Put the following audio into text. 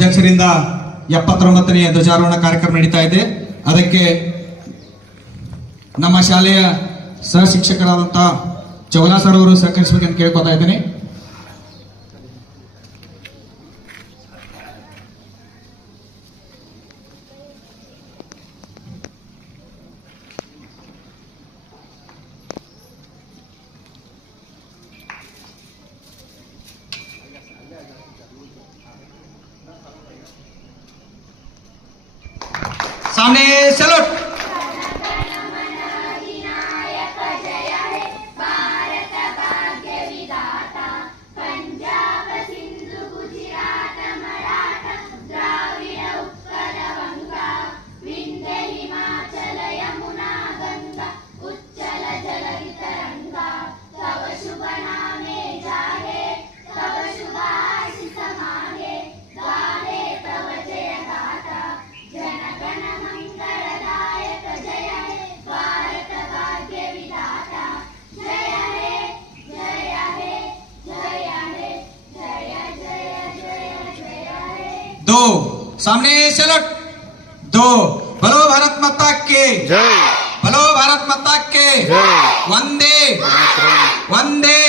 ಅಧ್ಯಕ್ಷರಿಂದ ಎಪ್ಪತ್ತೊಂಬತ್ತನೆಯ ಧ್ವಜಾರೋಹಣ ಕಾರ್ಯಕ್ರಮ ನಡೀತಾ ಇದೆ. ಅದಕ್ಕೆ ನಮ್ಮ ಶಾಲೆಯ ಸಹ ಶಿಕ್ಷಕರಾದಂಥ ಸರ್ ಅವರು ಸಹಕರಿಸಬೇಕಂತ ಕೇಳ್ಕೊತಾ ಇದ್ದೀನಿ. सामने सैलूट दो। सामने सेलट दो। भलो भारत माता के। जय। भलो भारत माता के। वंदे। वंदे।